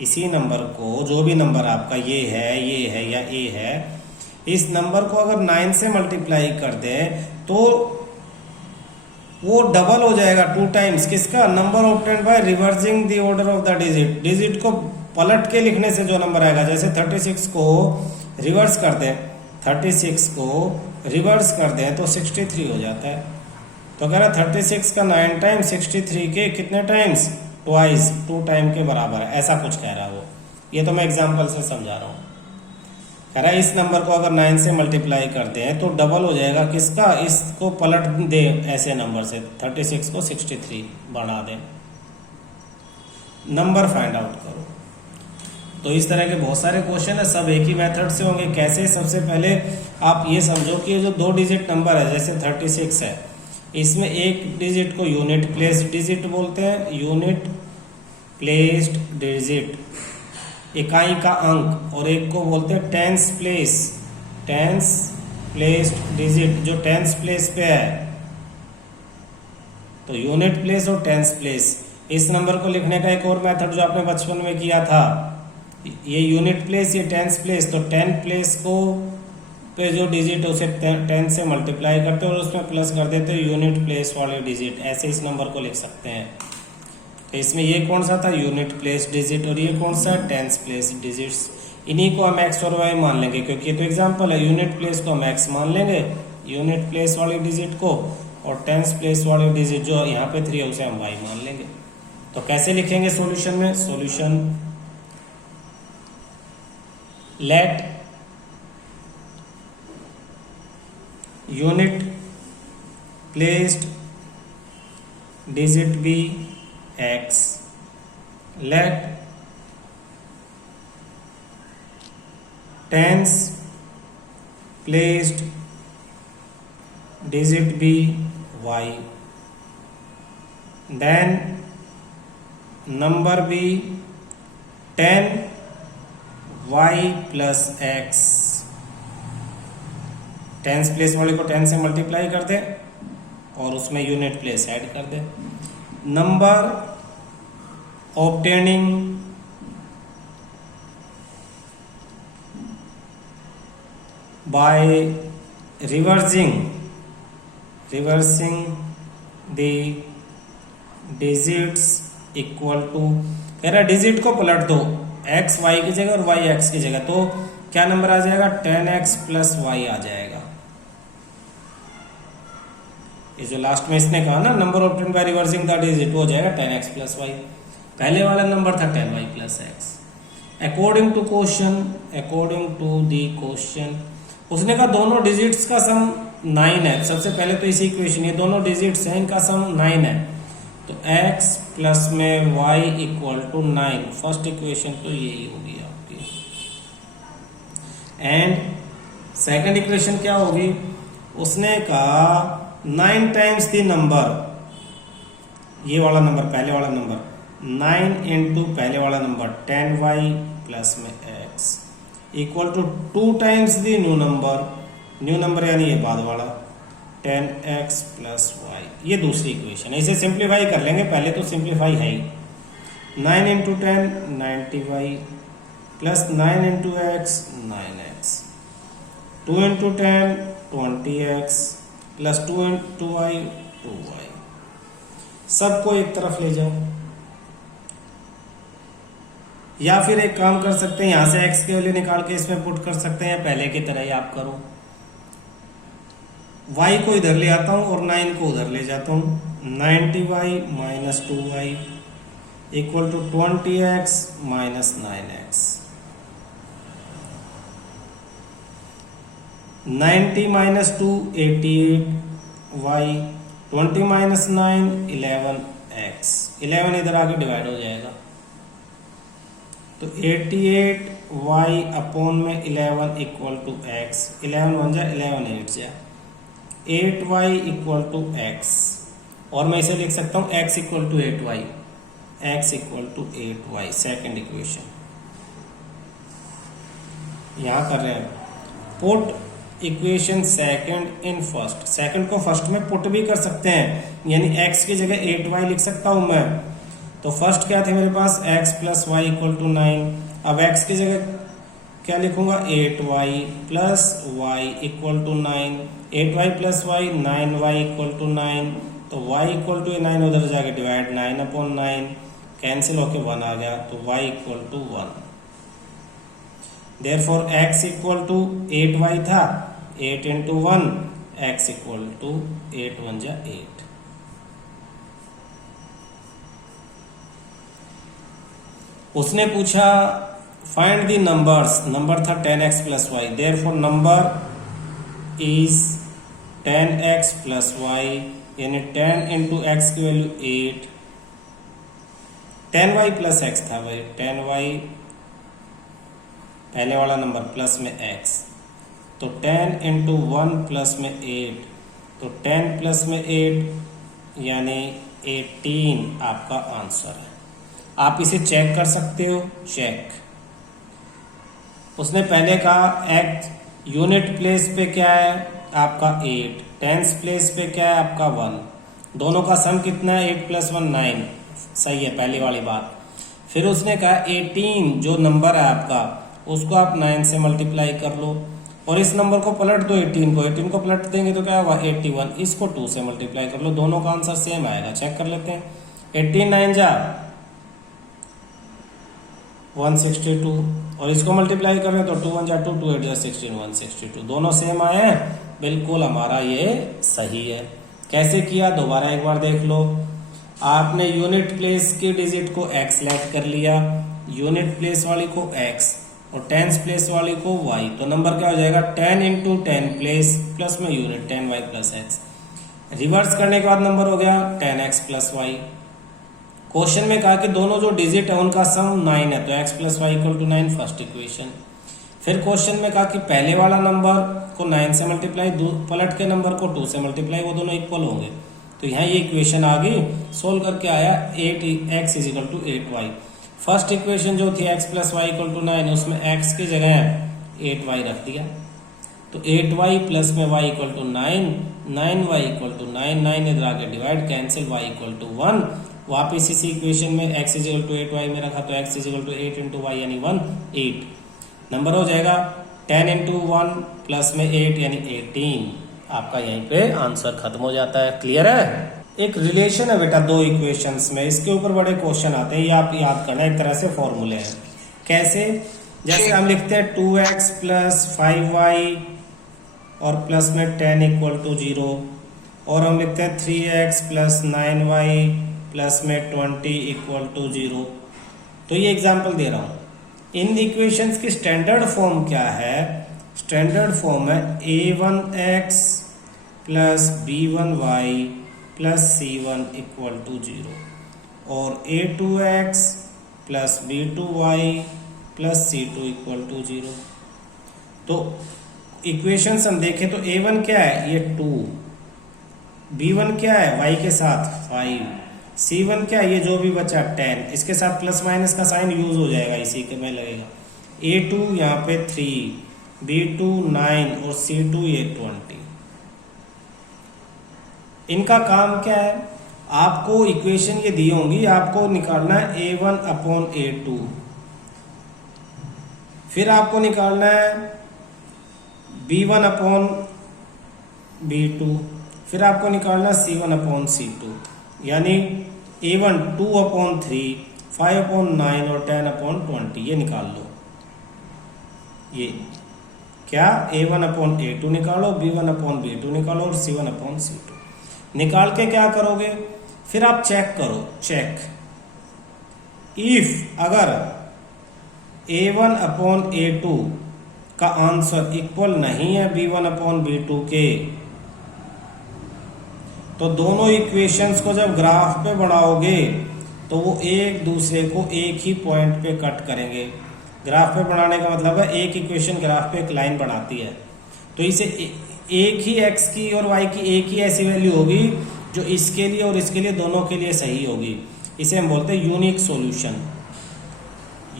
इसी नंबर को, जो भी नंबर आपका ये है या ए है, इस नंबर को अगर 9 से मल्टीप्लाई कर दें तो वो डबल हो जाएगा 2 टाइम्स किसका, number obtained by reversing the order of the digit. Digit को पलट के लिखने से जो नंबर आएगा, जैसे 36 को रिवर्स कर दें, 36 को रिवर्स कर दें तो 63 हो जाता है। तो कह रहा 36 का 9 टाइम 63 के कितने टाइम्स, ट्वाइस, 2 टाइम के बराबर है, ऐसा कुछ कह रहा है वो। ये तो मैं एग्जांपल से समझा रहा हूँ। कह रहा है इस नंबर को अगर 9 से मल्टीप्लाई करते हैं तो डबल हो जाएगा किसका, इसको पलट दे ऐसे नंबर से, 36 को 63 बढ़ा दें, नंबर फाइंड आउट करो। तो इस तरह के बहुत सारे क्वेश्चन है, सब एक ही मेथड से होंगे। कैसे, सबसे पहले आप ये समझो कि ये जो 2 डिजिट नंबर है जैसे 36 है, इसमें एक डिजिट को यूनिट प्लेस्ड डिजिट बोलते हैं, यूनिट प्लेस्ड डिजिट इकाई का अंक, और एक को बोलते हैं टेंस प्लेस्ड डिजिट जो टेंस प्लेस पे है। तो यूनिट प्लेस और टेंस प्लेस, इस नंबर को लिखने का एक और मेथड जो आपने बचपन में किया था, ये यूनिट प्लेस, ये टेंस प्लेस, तो 10 प्लेस को पे जो डिजिट है उसे 10 से मल्टीप्लाई करते हैं और उसमें प्लस कर देते हैं यूनिट प्लेस वाले डिजिट, ऐसे इस नंबर को लिख सकते हैं। तो इसमें ये कौन सा था, यूनिट प्लेस डिजिट, और ये कौन सा, टेंस प्लेस डिजिट्स। इन्हीं को हम एक्स और वाई मान लेंगे क्योंकि ये तो एग्जांपल है। यूनिट प्लेस को हम एक्स मान लेंगे, यूनिट प्लेस वाली डिजिट को, और टेंस प्लेस वाली डिजिट जो यहाँ पे 3 है उसे हम वाई मान लेंगे। तो कैसे लिखेंगे सॉल्यूशन में, solution let unit placed digit be x, let tens placed digit be y, then number be 10y plus x। Tens place वाले को 10 से मल्टीप्लाई कर दे और उसमें यूनिट प्लेस ऐड कर दे। Number obtaining by reversing the digits equal to, कह रहा है डिजिट को पलट दो, x y की जगह और y x की जगह, तो क्या नंबर आ जाएगा 10x प्लस वाई आ जाएगा। ये जो लास्ट में इसने कहा ना number obtain bye reversing the digit, वो हो जाएगा 10x प्लस वाई। पहले वाला नंबर था 10y plus x. According to the question उसने कहा दोनों डिजिट्स का सम 9 है। सबसे पहले तो इसी इक्वेशन, ये दोनों डिजिट्स हैं, इनका सम 9 है, तो x प्लस में y equal to 9। First equation तो यही होगी आपकी। एंड सेकंड इक्वेशन क्या होगी, उसने कहा 9 टाइम्स द नंबर, ये वाला नंबर पहले वाला नंबर, 9 इंटू पहले वाला नंबर 10y प्लस में x equal to 2 times the new number यानी ये बाद वाला 10x प्लस वाई। ये दूसरी इक्वेशन है, इसे सिंप्लीफाई कर लेंगे, पहले तो सिंप्लीफाई है ही। 9 into 10 90y plus 9 into x 9x, 2 into 10 20x plus 2 into y 2y। सबको एक तरफ ले जाओ, या फिर एक काम कर सकते हैं, यहां से x की वैल्यू निकाल के इसमें पुट कर सकते हैं, पहले की तरह ही आप करो। y को इधर ले आता हूं और 9 को उधर ले जाता हूं। 90y minus 2y equal to 20x minus 9x। 90 minus 2 88y, 20 minus 9 11x, 11 इधर आके डिवाइड हो जाएगा, तो 88y अपॉन में 11 इक्वल टू x, 11 बन जाए 11 8 जाए 8y इक्वल टू x, और मैं इसे लिख सकता हूँ x equal to 8y, x equal to 8y। Second equation यहाँ कर रहे हैं, put equation second in first. Second को फर्स्ट में पुट भी कर सकते हैं, यानी x की जगह 8y लिख सकता हूं मैं। तो फर्स्ट क्या थे मेरे पास, x plus y equal to 9। अब x की जगह क्या लिखूंगा, 8y plus y equal to 9, 8y plus y 9y equal to 9, तो y इक्वल टू 9 उधर जाके डिवाइड 9 अपॉन 9 कैंसिल होके 1 आ गया, तो y equal to 1। Therefore x equal to 8y था, 8 इंटू 1, x इक्वल टू 8 1 जा 8। उसने पूछा फाइंड द नंबर्स, नंबर था 10x plus y, therefore number is 10x plus y, यानी 10 इंटू एक्स की वैल्यू 8, 10y प्लस x था भाई, 10y पहले वाला नंबर प्लस में x, तो 10 इंटू 1 प्लस में 8, तो 10 प्लस में 8 यानी 18 आपका आंसर है। आप इसे चेक कर सकते हो, चेक। उसने पहले कहा x यूनिट प्लेस पे क्या है आपका 8, टेंस प्लेस पे क्या है आपका 1, दोनों का सम कितना है 8 प्लस 1 9, सही है पहली वाली बात। फिर उसने कहा 18 जो नंबर है आपका उसको आप 9 से मल्टीप्लाई कर लो, और इस नंबर को पलट दो 18 को पलट देंगे तो क्या होगा 81, इसको 2 से मल्टीप्लाई कर लो, दोनों का आंसर सेम आएगा। चेक कर लेते हैं, 18 9 जा 162, और इसको मल्टीप्लाई कर रहे हैं तो 2 1 जा 2, 2 8 जा 16 162, दोनों सेम आए हैं, बिल्कुल हमारा ये सही है। कैसे किया दोबारा एक बार देख लो। आपने यूनिट प्लेस की डिजिट को x सेलेक्ट कर लिया, यूनिट प्लेस वाली को x और टेंस प्लेस वाली को y, तो नंबर क्या हो जाएगा 10 इंटू 10 प्लेस प्लस में unit 10y plus x। Reverse करने के बाद नंबर हो गया 10x प्लस वाई। क्वेश्चन में कहा कि दोनों जो डिजिट है उनका सम 9 है, तो x plus y equal to 9 first equation. फिर क्वेश्चन में कहा कि पहले वाला नंबर को 9 से मल्टीप्लाई, पलट के नंबर को 2 से मल्टीप्लाई, वो दोनों इक्वल होंगे। तो यहाँ ये इक्वेशन आ गई, सोल्व करके आया 8x is equal to 8y। First equation जो थी x plus y equal to 9, उसमें x की जगह 8y रख दिया, तो 8y प्लस में y equal to 9, 9y equal to 9, 9 इधर आके divide, cancel, y equal to 1। वापिस इसी इक्वेशन में x is equal to 8y में रखा, तो x is equal to 8 into y यानी 1, 8 नंबर हो जाएगा 10 इंटू 1 प्लस में 8 यानी 18। आपका यहीं पे आंसर खत्म हो जाता है। क्लियर है? एक रिलेशन है बेटा दो इक्वेशंस में, इसके ऊपर बड़े क्वेश्चन आते हैं, ये आप याद करना, एक तरह से फॉर्मूले हैं। कैसे? जैसे हम लिखते हैं 2x प्लस 5y और प्लस में 10 इक्वल टू 0, और हम लिखते हैं 3x प्लस 9y प्लस में 20 इक्वल टू 0। तो ये एग्जाम्पल दे रहा हूँ। इन इक्वेशंस की स्टैंडर्ड फॉर्म क्या है? स्टैंडर्ड फॉर्म है a1x plus b1y plus c1 equal to 0 और a2x plus b2y plus c2 equal to 0। तो इक्वेशंस हम देखें तो a1 क्या है? ये 2, b1 क्या है? y के साथ 5, c1 क्या है? ये जो भी बचा 10, इसके साथ प्लस माइनस का साइन यूज हो जाएगा, इसी के में लगेगा। a2 यहाँ पे 3, b2 9 और c2 ये 20। इनका काम क्या है? आपको इक्वेशन ये दी होंगी, आपको निकालना है a1 अपॉन a2, फिर आपको निकालना है b1 अपॉन b2, फिर आपको निकालना है c1 अपॉन c2, यानी a1 2 अपॉन 3, 5 अपॉन 9 और 10 अपॉन 20। ये निकाल लो। ये क्या? a1 अपॉन a2 निकालो, b1 अपॉन b2 निकालो और c1 अपॉन c2 निकाल के क्या करोगे? फिर आप चेक करो, चेक इफ अगर a1 अपॉन a2 का आंसर इक्वल नहीं है b1 अपॉन b2 के, तो दोनों इक्वेशंस को जब ग्राफ पे बढ़ाओगे तो वो एक दूसरे को एक ही पॉइंट पे कट करेंगे। ग्राफ पे बढ़ाने का मतलब है एक इक्वेशन ग्राफ पे एक लाइन बनाती है, तो इसे एक ही x की और y की एक ही ऐसी वैल्यू होगी जो इसके लिए और इसके लिए दोनों के लिए सही होगी। इसे हम बोलते हैं यूनिक सॉल्यूशन।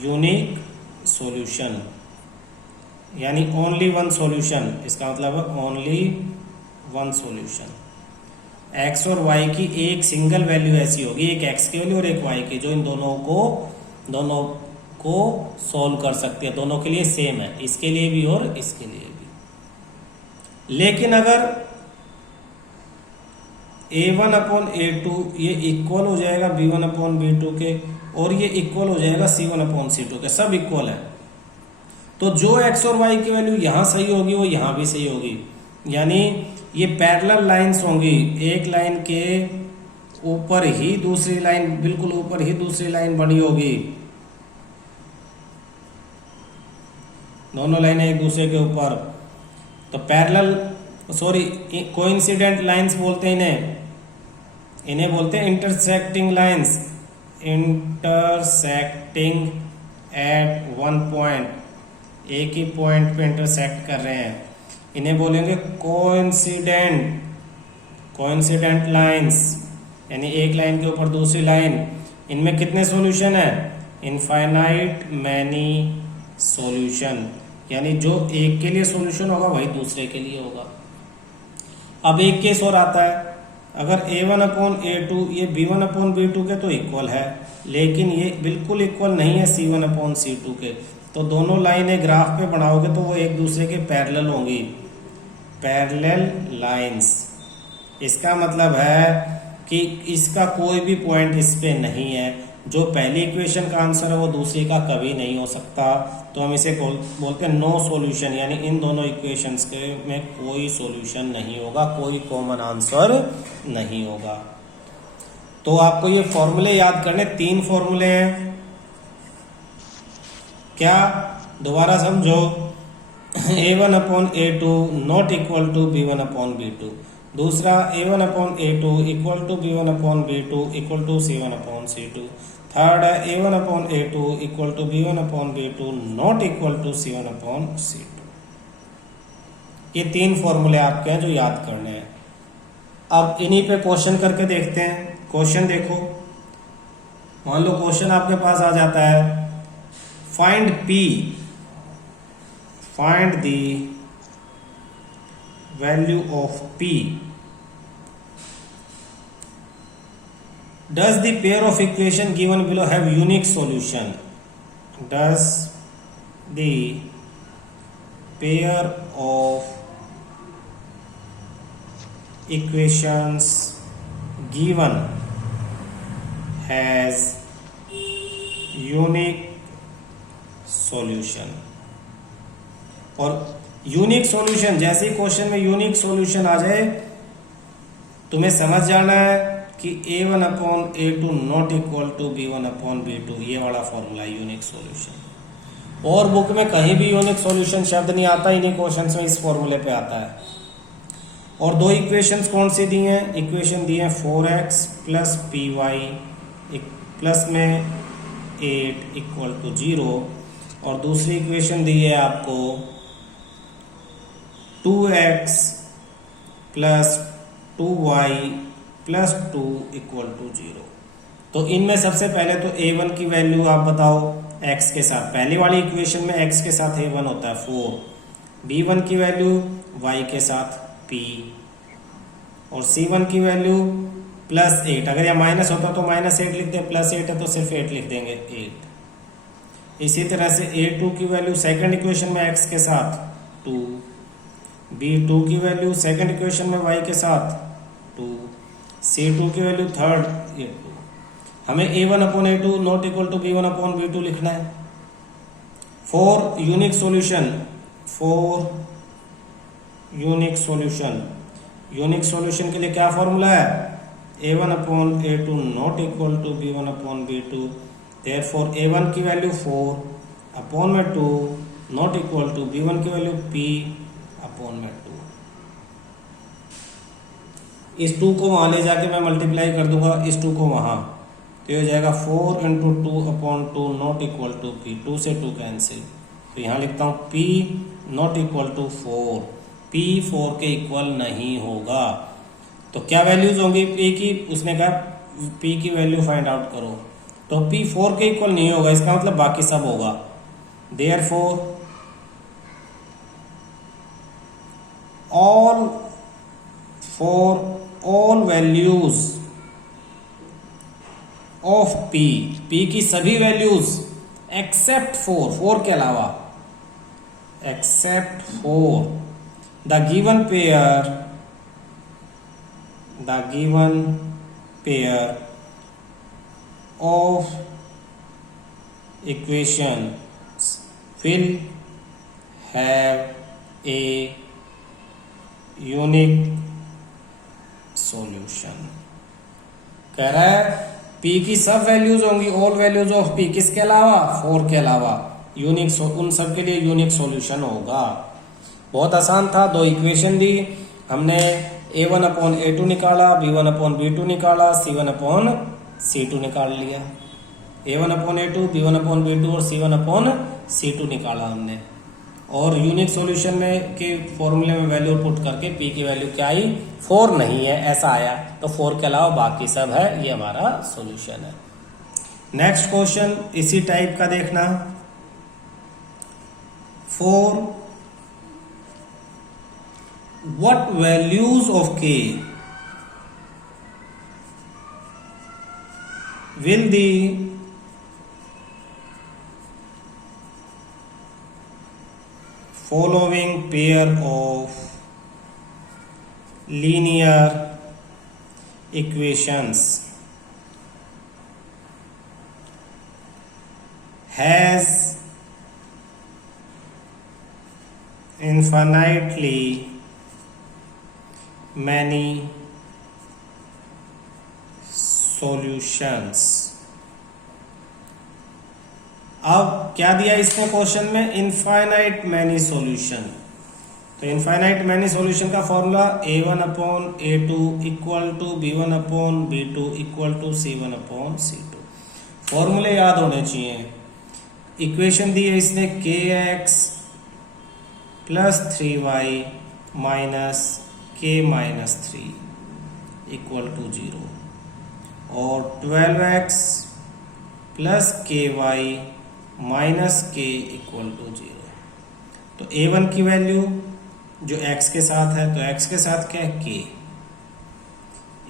यूनिक सॉल्यूशन यानी ओनली वन सॉल्यूशन, इसका मतलब है ओनली वन सॉल्यूशन। x और y की एक सिंगल वैल्यू ऐसी होगी, एक x की वैल्यू और एक y की, जो इन दोनों को सॉल्व कर सकते हैं, दोनों के लिए सेम है, इसके लिए भी और इसके लिए भी। लेकिन अगर a1 अपॉन a2 ये इक्वल हो जाएगा b1 अपॉन b2 के, और ये इक्वल हो जाएगा c1 अपॉन c2 के, सब इक्वल है, तो जो x और y की वैल्यू यहाँ सही होगी वो यहाँ भी सही होगी। यानी ये पैरेलल लाइंस होंगी, एक लाइन के ऊपर ही दूसरी लाइन, बिल्कुल ऊपर ही दूसरी लाइन बनी होगी, दोनों लाइनें एक दूसरे के ऊपर। तो पैरेलल कोइंसिडेंट लाइंस बोलते हैं इन्हें बोलते हैं intersecting lines. Intersecting at one point, एक ही पॉइंट पे इंटरसेक्ट कर रहे हैं, इन्हें बोलेंगे कोइंसिडेंट लाइंस, यानी एक लाइन के ऊपर दूसरी लाइन। इनमें कितने सॉल्यूशन है? इनफाइनाइट मैनी सॉल्यूशन, यानी जो एक के लिए सॉल्यूशन होगा वही दूसरे के लिए होगा। अब एक केस और आता है, अगर a1 अपॉन a2 ये b1 अपॉन b2 के तो इक्वल है, लेकिन ये बिल्कुल इक्वल नहीं है c1 अपॉन c2 के, तो दोनों लाइनें ग्राफ पे बनाओगे तो वो एक दूसरे के पैरेलल होंगी, पैरेलल लाइंस। इसका मतलब है कि इसका कोई भी पॉइंट इस पे नहीं है, जो पहली इक्वेशन का आंसर है वो दूसरी का कभी नहीं हो सकता, तो हम इसे बोलते हैं नो सॉल्यूशन, यानी इन दोनों इक्वेशंस के में कोई सॉल्यूशन नहीं होगा, कोई कॉमन आंसर नहीं होगा। तो आपको ये फॉर्मूले याद करने, 3 फॉर्मूले हैं। क्या? दोबारा समझो, a1 upon a2 not equal to b1 upon b2, दूसरा a1 upon a2 equal to b1 upon b2 equal to c1 upon c2। Third है a1 upon a2 equal to b1 upon b2 not equal to c1 upon c2। ये 3 फॉर्मूले आपके हैं जो याद करने हैं। अब इन्हीं पे क्वेश्चन करके देखते हैं। क्वेश्चन देखो, मान लो क्वेश्चन आपके पास आ जाता है, find p, find the value of p, does the pair of equation given below have unique solution, does the pair of equations given has unique solution। और यूनिक सॉल्यूशन, जैसे ही क्वेश्चन में unique solution आ जाए तुम्हें समझ जाना है कि a1 upon a2 not equal to b1 upon b2, ये वाला फॉर्मूला है यूनिक सॉल्यूशन। और बुक में कहीं भी यूनिक सॉल्यूशन शब्द नहीं आता, इन्हीं क्वेश्चंस में इस फॉर्मूले पे आता है। और 2 इक्वेशंस कौन सी दी हैं? इक्वेशन दी है 4x प्लस py प्लस में 8 इक्वल टू 0, और दूसरी इक्वेशन दी है आपको 2x plus 2y plus 2 equal to 0। तो इनमें सबसे पहले तो a1 की वैल्यू आप बताओ x के साथ, पहली वाली इक्वेशन में x के साथ a1 होता है 4, b1 की वैल्यू y के साथ p, और c1 की वैल्यू प्लस 8। अगर यह माइनस होता तो माइनस 8 लिखते हैं, प्लस 8 है तो सिर्फ 8 लिख देंगे 8। इसी तरह से a2 की वैल्यू सेकंड इक्वेशन में x के साथ 2, b2 की वैल्यू सेकंड इक्वेशन में y के साथ 2, c2 की वैल्यू थर्ड ये 2। हमें a1 upon a2 not equal to b1 upon b2 लिखना है। 4 unique solution, 4 unique solution, unique solution के लिए क्या फॉर्मूला है? a1 upon a2 not equal to b1 upon b2, therefore a1 की वैल्यू 4 अपॉन में 2 नॉट इक्वल टू b1 की value p upon में 2। इस 2 को वहां ले जाके मैं मल्टीप्लाई कर दूंगा इस 2 को वहां, तो ये हो जाएगा 4 into 2 upon 2 not equal to p, 2 से 2 कैंसिल, तो यहाँ लिखता हूँ p not equal to 4, p 4 के इक्वल नहीं होगा। तो क्या वैल्यूज होंगी p की? उसने कहा p की वैल्यू फाइंड आउट करो, तो p 4 के इक्वल नहीं होगा, इसका मतलब बाकी सब होगा। Therefore all for all values of p, p की सभी वैल्यूज एक्सेप्ट 4 के अलावा, except 4 the given pair of equations will have a unique solution. कह रहा है p की सब वैल्यूज होंगी, ऑल वैल्यूज ऑफ p, किसके अलावा? 4 के अलावा, यूनिक, उन सब के लिए यूनिक सॉल्यूशन होगा। बहुत आसान था, 2 इक्वेशन दी हमने, a1 अपॉन a2 निकाला, b1 अपॉन b2 निकाला, c1 अपॉन c2 निकाल लिया। a1 upon a2, b1 upon b2 और c1 अपॉन c2 निकाला हमने। और यूनिक सॉल्यूशन में के फॉर्मूले में वैल्यू पुट करके p की वैल्यू क्या आई? 4 नहीं है, ऐसा आया, तो 4 के अलावा बाकी सब है, ये हमारा सॉल्यूशन है। नेक्स्ट क्वेश्चन इसी टाइप का देखना, 4 what values of k will the following pair of linear equations has infinitely many solutions। अब क्या दिया इसने क्वेश्चन में? Infinite many solution. तो इनफाइनाइट मैनी सॉल्यूशन का formula a1 upon a2 equal to b1 upon b2 equal to c1 upon c2। फॉर्मूले याद होने चाहिए। इक्वेशन दी है इसने kx plus 3y minus k minus 3 equal to 0 और 12x plus ky minus k equal to 0। तो a1 की वैल्यू जो x के साथ है, तो x के साथ क्या है k।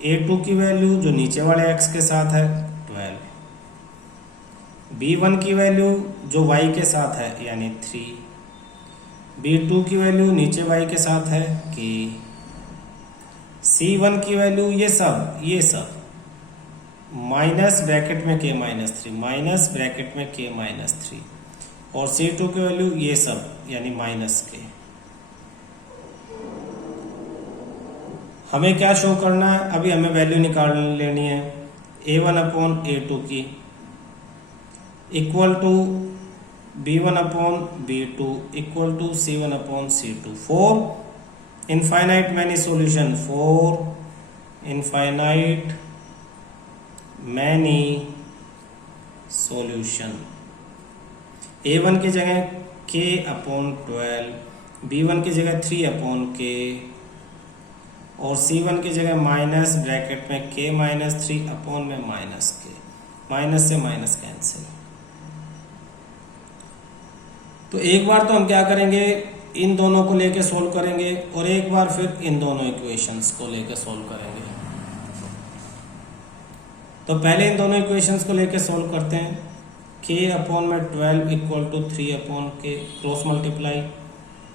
a2 की वैल्यू जो नीचे वाले x के साथ है 12। b1 की वैल्यू जो y के साथ है यानी 3। b2 की वैल्यू नीचे y के साथ है k। c1 की वैल्यू ये सब माइनस ब्रैकेट में k माइनस 3, माइनस ब्रैकेट में k माइनस 3 और c2 की वैल्यू ये सब यानी माइनस k। हमें क्या शो करना है, अभी हमें वैल्यू निकाल लेनी है a1 अपॉन a2 की equal to b1 upon b2 equal to c1 upon c2 for infinite many solution, for infinite many solution. a1 की जगह k अपॉन 12, b1 की जगह 3 अपॉन k और c1 की जगह माइनस ब्रैकेट में k माइनस 3 अपॉन में माइनस k, माइनस से माइनस कैंसिल। तो एक बार तो हम क्या करेंगे, इन दोनों को लेके सोल्व करेंगे और एक बार फिर इन दोनों इक्वेशंस को लेके सोल्व करेंगे। तो पहले इन दोनों इक्वेशंस को लेके सोल्व करते हैं। k अपॉन में 12 equal to 3 upon k, cross multiply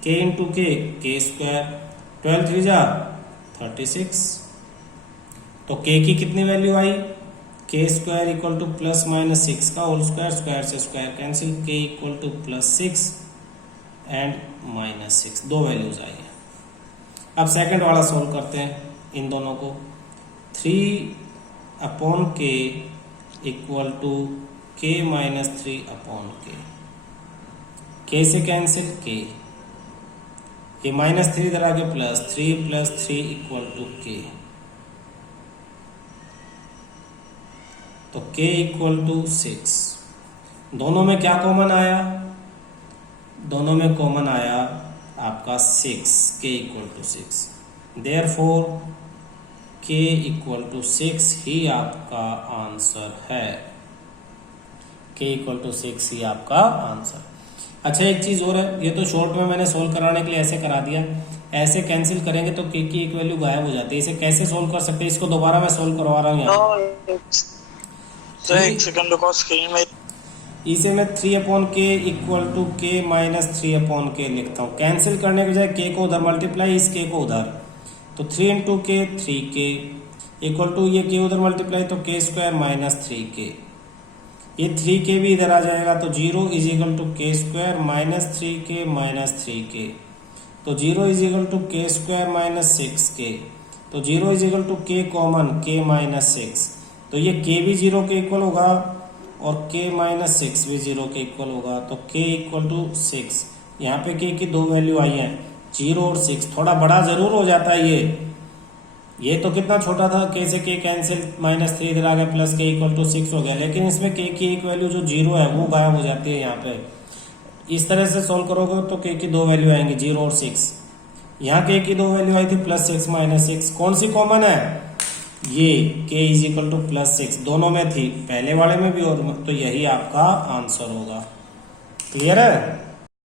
k into k square, 12 3 जा 36। तो k की कितनी वैल्यू आई, k square equal to plus minus 6 का होल स्क्वायर, स्क्वायर से square cancel, k equal to plus 6 and minus 6, दो values आई है। अब सेकंड वाला सोल्व करते हैं इन दोनों को। 3 upon k equal to k minus 3 upon k से कैंसिल k माइनस 3 इधर आगे प्लस 3 इक्वल टू k, तो k इक्वल टू 6। दोनों में क्या कॉमन आया, दोनों में कॉमन आया आपका 6, k equal to 6। Therefore k equal to 6 ही आपका आंसर है, k इक्वल टू 6 ही आपका आंसर। अच्छा एक चीज और है, ये तो शॉर्ट में मैंने सोल्व कराने के लिए ऐसे करा दिया, ऐसे कैंसिल करेंगे तो k की एक वैल्यू गायब हो जाती है। इसे कैसे सोल्व कर सकते हैं, इसको दोबारा मैं सोल्व करवा रहा हूँ यहाँ। तो एक सेकंड रुको, स्क्रीन में इसे मैं 3 upon k equal to k minus 3 upon k लिखता हूँ। कैंसिल करने के बजाय k को उधर मल्टीप्लाई, इस k को उधर, तो 3 into k 3k equal to ये k उधर मल्टीप्लाई तो k स्क्वायर माइनस 3k, ये 3k भी इधर आ जाएगा तो 0 is equal to k square minus 3k minus 3k, तो 0 is equal to k square minus 6k, तो 0 is equal to k common k minus 6, तो ये k भी 0 के इक्वल होगा और k माइनस 6 भी 0 के इक्वल होगा, तो k इक्वल टू 6। यहाँ पे k की दो वैल्यू आई हैं 0 और 6, थोड़ा बड़ा जरूर हो जाता है ये तो कितना छोटा था, k से k कैंसिल, माइनस 3 इधर आ गया प्लस k इक्वल टू 6 हो गया, लेकिन इसमें k की एक वैल्यू जो 0 है वो गायब हो जाती है यहाँ पे। इस तरह से सोल्व करोगे तो k की दो वैल्यू आएंगी 0 और 6। यहाँ k की दो वैल्यू आई थी प्लस 6 माइनस 6, कौन सी कॉमन है, ये k is equal to plus 6, दोनों में थी, पहले वाले में भी और, तो यही आपका आंसर होगा। क्लियर है।